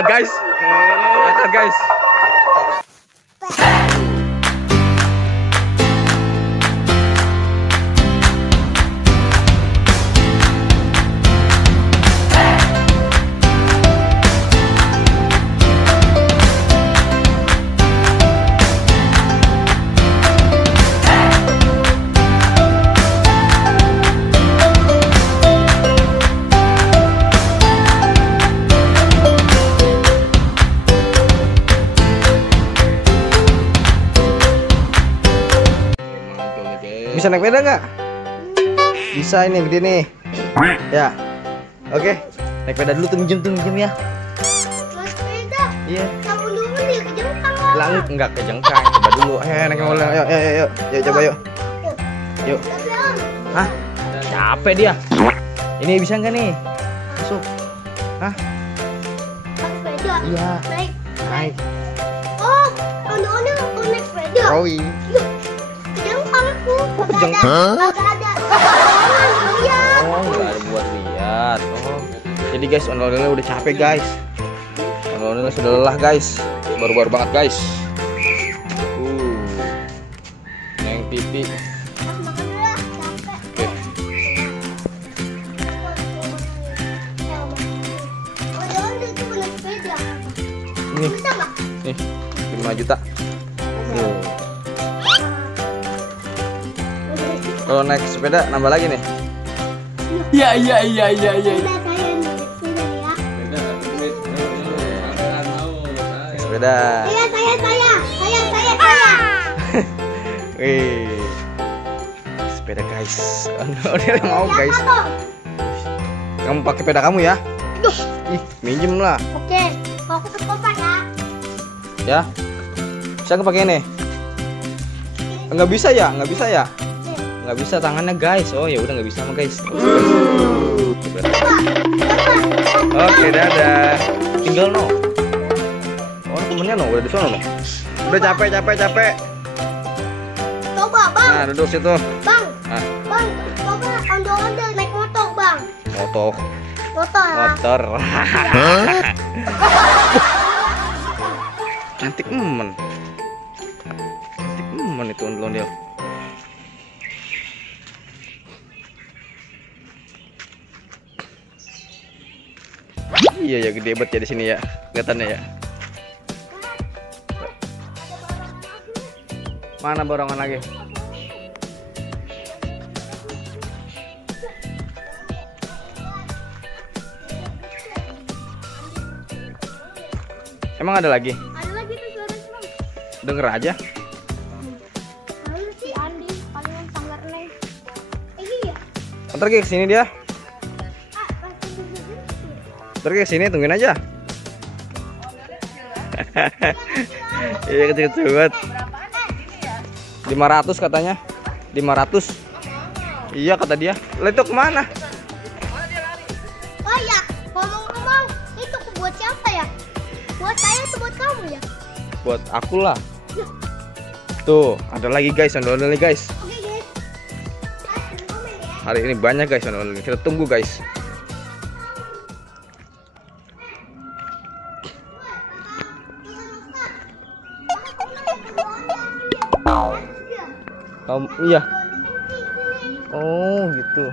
Lihat guys. Lihat guys. Bisa naik sepeda nggak? Bisa, ini yang gede nih. Ya, oke. Naik sepeda dulu tuh, minjem ya. Mas sepeda. Iya. Kamu dulu nih kejengkang lah. Lang, enggak kejengkang. Coba dulu. Naik mobil. Yuk. Yuk, coba yuk. Yuk. Tapi Om, Hah? Capek dia. Ini bisa nggak nih? Masuk. Hah? naik sepeda. Iya. Naik. Oh, ondel-ondel aku naik sepeda. Rowi. Yuk, kejengkang aku. Oh, kejengkang? Kagak ada. Lihat. Oh, nggak ada buat lihat. Oh. Jadi guys, ondel-ondelnya udah capek guys. Ondel-ondelnya sudah lelah guys. Baru-baru banget guys. Neng pipi. Aku makan dulu lah, capek. Oke. Ondel-ondel tuh naik sepeda. Nih, Bisa nggak? nih, 5 juta. Tuh. Kalau naik sepeda nambah lagi nih. Iya. Sudah saya naik sepeda ya. Naik sepeda. Saya. Wih. Sepeda guys. Ondel mau guys. Siapa, Bang? Kamu pakai sepeda kamu ya? Duh. Ih, minjem lah. Oke, aku ke kompak ya. Ya. Bisa nggak pakai ini? Nggak bisa ya? Nggak bisa ya? Nggak bisa tangannya guys. Oh ya udah nggak bisa mah guys. Oke, dadah. Tinggal no. Oh, temennya no udah di sana no. Udah capek. Coba, Bang. Nah, duduk situ. Bang. Nah, Bang, coba ondel-ondel naik motor, Bang. motor. Motor ya. Motor. Cantik men. Cantik men itu ondel-ondel. Iya ya, gede banget ya di sini ya. Kelihatannya ya. Mana borongan lagi? Emang ada lagi? Ada lagi tuh suara Bang. Denger aja. Mana sih Andi? Palingan sanggar neng. Iya. Ntar ke sini dia. Pasti begitu. Ntar ke sini, tungguin aja. Iya, kecil-kecil banget. 500 katanya. 500. Iya kata dia. Lah itu kemana? Oh ya, ngomong-ngomong, itu buat siapa ya? Buat saya atau buat kamu ya? Buat aku lah. Tuh, ada lagi guys, ondel-ondel nih guys. Oke guys. Komen ya. Hari ini banyak guys ondel-ondel. Kita tunggu guys. Iya. Oh, gitu.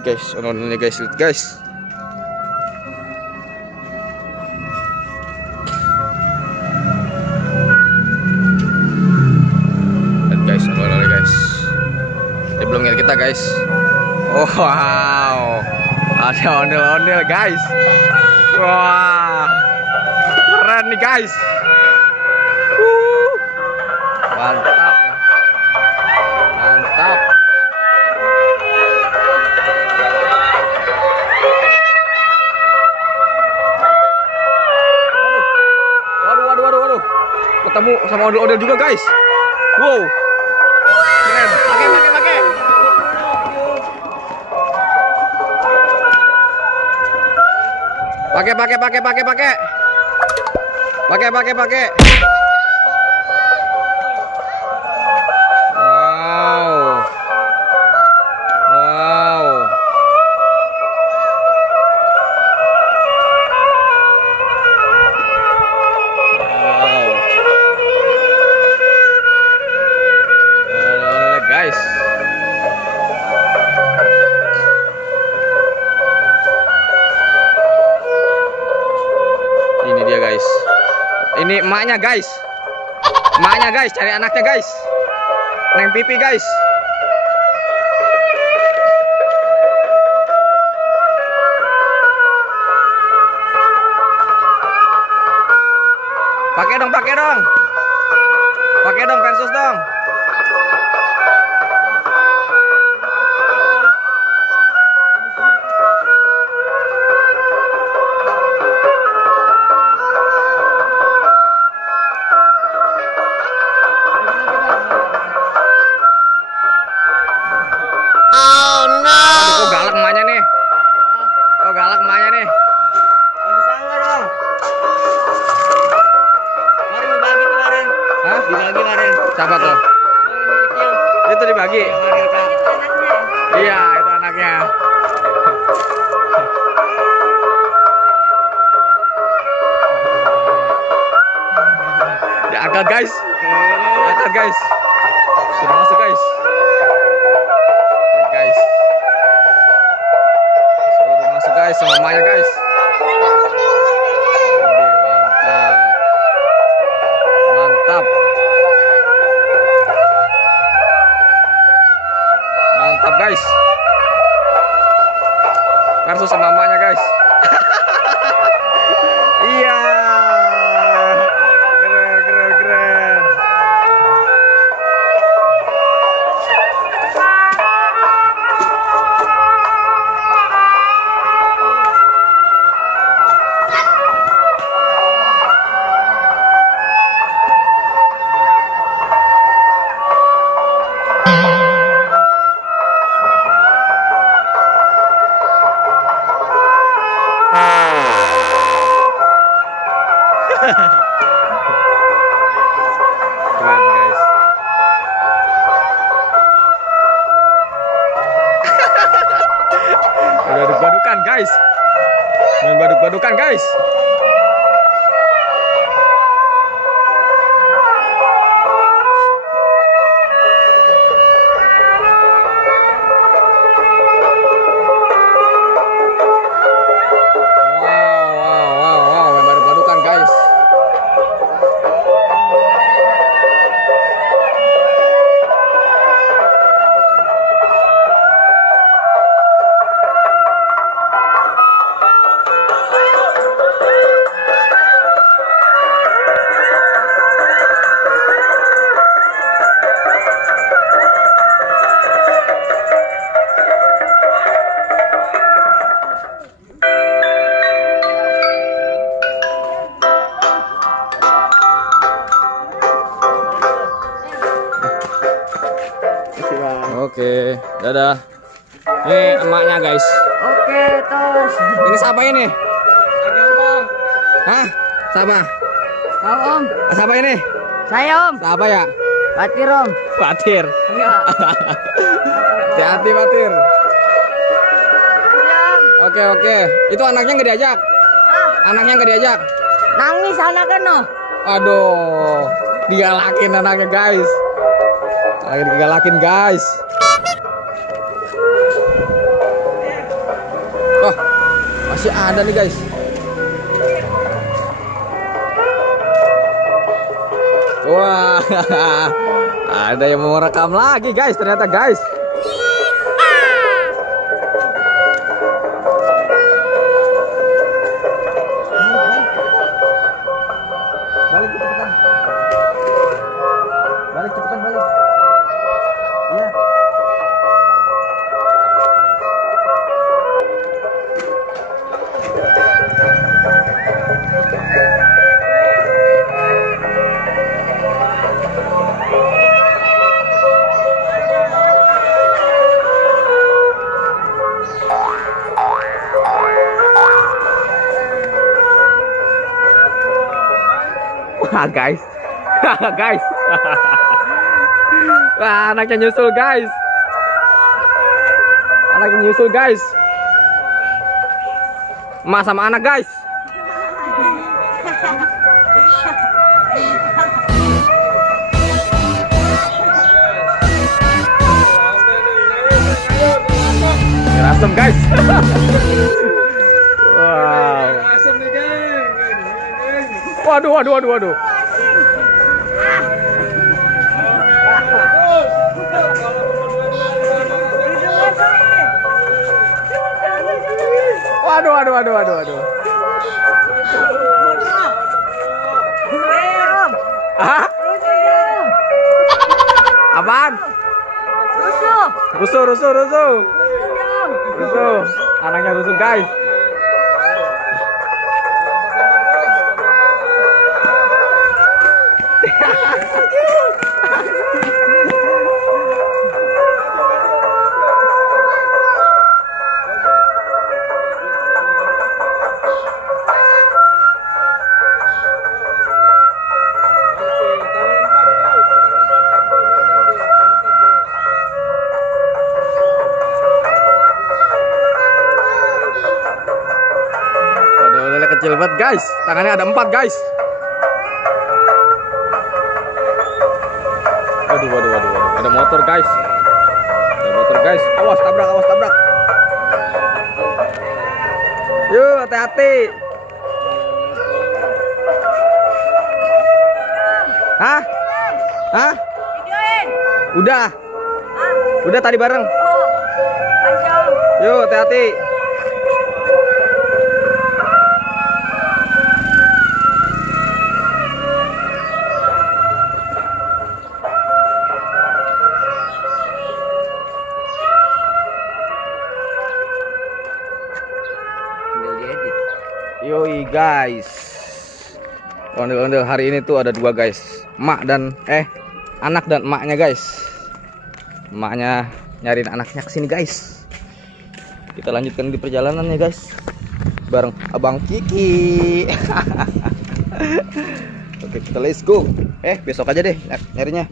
Guys, ondel-ondelnya guys, lihat guys. Lihat guys, ondel-ondelnya guys. Dia belum ngeliat kita guys. Oh, wow. Ada ondel-ondel guys. Wah. Keren nih guys. Mantap. Mantap. Waduh. Ketemu sama ondel-ondel juga guys. Wow. Keren. Pakai. Pakai. Wow. Ini emaknya guys. Emaknya guys, cari anaknya guys. Neng pipi guys. Pakai dong, pakai dong. Pakai dong versus dong. Oh no. Aduh, kok galak emaknya nih. Kok galak emaknya nih. Hah? Dibagi kemarin. Siapa tuh? Itu dibagi. Iya, itu anaknya. Ya agak guys. Agak guys. Sudah masuk guys. Guys. Sudah masuk guys sama mamanya guys. Mantap. Mantap. Mantap guys. Versus sama mamanya guys. Iya. Keren, keren, keren. Keren guys. Udah baduk-badukan guys. Main baduk-badukan guys. Wow, main baduk-badukan guys. Oke, dadah. Ini emaknya guys. Oke, terus. Ini siapa ini? Hah? Siapa? Kau Om. Siapa ini? Saya Om. Siapa ya? Batir Om. Batir. Iya. Hati-hati Batir. Om. Oke. Itu anaknya nggak diajak? Anaknya nggak diajak? Nangis anaknya no. Aduh, digalakin anaknya guys. Lagi digalakin guys. Wah, masih ada nih guys. Wah, ada yang mau rekam lagi guys ternyata guys. Balik cepetan. Balik cepetan balik. Iya. Wah guys. Guys. Wah, anaknya nyusul guys. Anaknya nyusul guys. Emak sama anak guys. Asem guys. Wow. Waduh. Aduh, aduh, aduh, aduh, aduh. Hah? Apaan? Rusuh. Rusuh, rusuh, rusuh. Rusuh. Anaknya rusuh, guys. Kecil banget guys, tangannya ada 4 guys. Waduh, waduh, waduh, waduh. Ada motor guys. Ada motor guys. Awas tabrak, awas tabrak. Yuk, hati-hati. Hah? Hah? Udah. Udah tadi bareng. Yuk, hati-hati. Yoi guys, ondel-ondel hari ini tuh ada 2 guys, anak dan emaknya guys. Emaknya nyariin anaknya kesini guys. Kita lanjutkan di perjalanannya guys, bareng Abang Kiki. Oke, kita let's go. Besok aja deh nyarinya.